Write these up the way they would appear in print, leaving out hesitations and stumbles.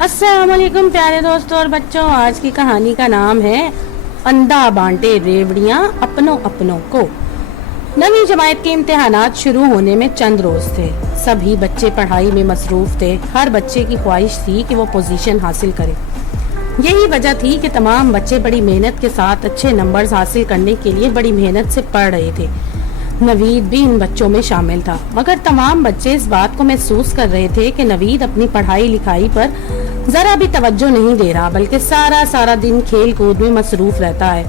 अस्सलाम वालेकुम प्यारे दोस्तों और बच्चों। आज की कहानी का नाम है अंधा बांटे रेवड़ियां अपनों अपनों को। नवी जमात के इम्तिहानात शुरू होने में चंद रोज थे। सभी बच्चे पढ़ाई में मसरूफ थे। हर बच्चे की ख्वाहिश थी कि वो पोजीशन हासिल करे। यही वजह थी कि तमाम बच्चे बड़ी मेहनत के साथ अच्छे नंबर्स हासिल करने के लिए बड़ी मेहनत से पढ़ रहे थे। नवीद भी इन बच्चों में शामिल था, मगर तमाम बच्चे इस बात को महसूस कर रहे थे कि नवीद अपनी पढ़ाई लिखाई पर जरा भी तवज्जो नहीं दे रहा, बल्कि सारा दिन खेल कूद में मसरूफ रहता है।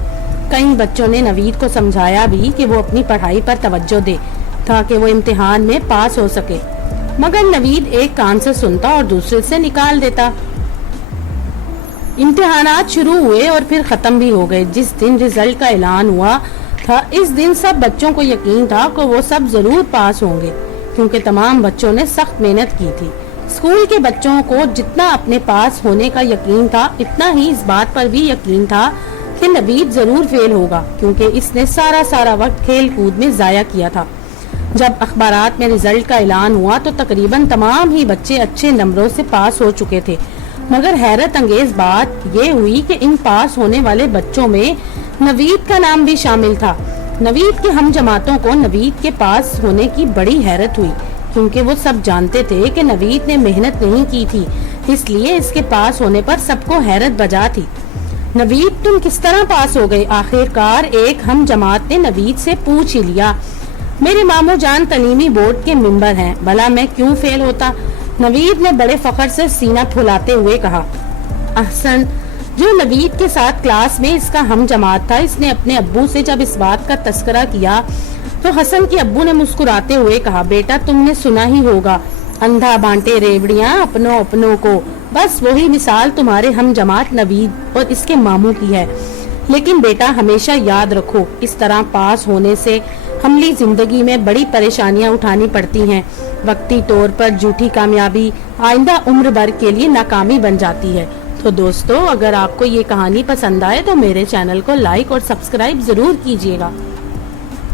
कई बच्चों ने नवीद को समझाया भी कि वो अपनी पढ़ाई पर तवज्जो दे ताकि वो इम्तिहान में पास हो सके, मगर नवीद एक कान से सुनता और दूसरे से निकाल देता। इम्तिहानात शुरू हुए और फिर खत्म भी हो गए। जिस दिन रिजल्ट का ऐलान हुआ था, इस दिन सब बच्चों को यकीन था कि वो सब जरूर पास होंगे, क्योंकि तमाम बच्चों ने सख्त मेहनत की थी। स्कूल के बच्चों को जितना अपने पास होने का यकीन था, इतना ही इस बात पर भी यकीन था कि नवीद जरूर फेल होगा, क्योंकि इसने सारा वक्त खेल कूद में जाया किया था। जब अखबारात में रिजल्ट का ऐलान हुआ तो तकरीबन तमाम ही बच्चे अच्छे नंबरों से पास हो चुके थे, मगर हैरत अंगेज बात ये हुई कि इन पास होने वाले बच्चों में नवीद का नाम भी शामिल था। नवीद के हम जमातों को नवीद के पास होने की बड़ी हैरत हुई, क्योंकि वो सब जानते थे कि नवीद ने मेहनत नहीं की थी, इसलिए इसके पास होने पर सबको हैरत बजा थी। नवीद, तुम किस तरह पास हो गए? आखिरकार एक हम जमात ने नवीद से पूछ ही लिया। मेरे मामू जान तलीमी बोर्ड के मेंबर हैं, भला मैं क्यों फेल होता? नवीद ने बड़े फख्र से सीना फुलाते हुए कहा। अहसन, जो नवीद के साथ क्लास में इसका हम जमात था, इसने अपने अब्बू से जब इस बात का तस्करा किया तो हसन के अब्बू ने मुस्कुराते हुए कहा, बेटा तुमने सुना ही होगा, अंधा बांटे रेवड़ियां अपनों अपनों को। बस वही मिसाल तुम्हारे हम जमात नवीद और इसके मामू की है। लेकिन बेटा हमेशा याद रखो, इस तरह पास होने से हमली जिंदगी में बड़ी परेशानियां उठानी पड़ती हैं। वक्ती तौर पर झूठी कामयाबी आइंदा उम्र भर के लिए नाकामी बन जाती है। तो दोस्तों, अगर आपको ये कहानी पसंद आए तो मेरे चैनल को लाइक और सब्सक्राइब जरूर कीजिएगा।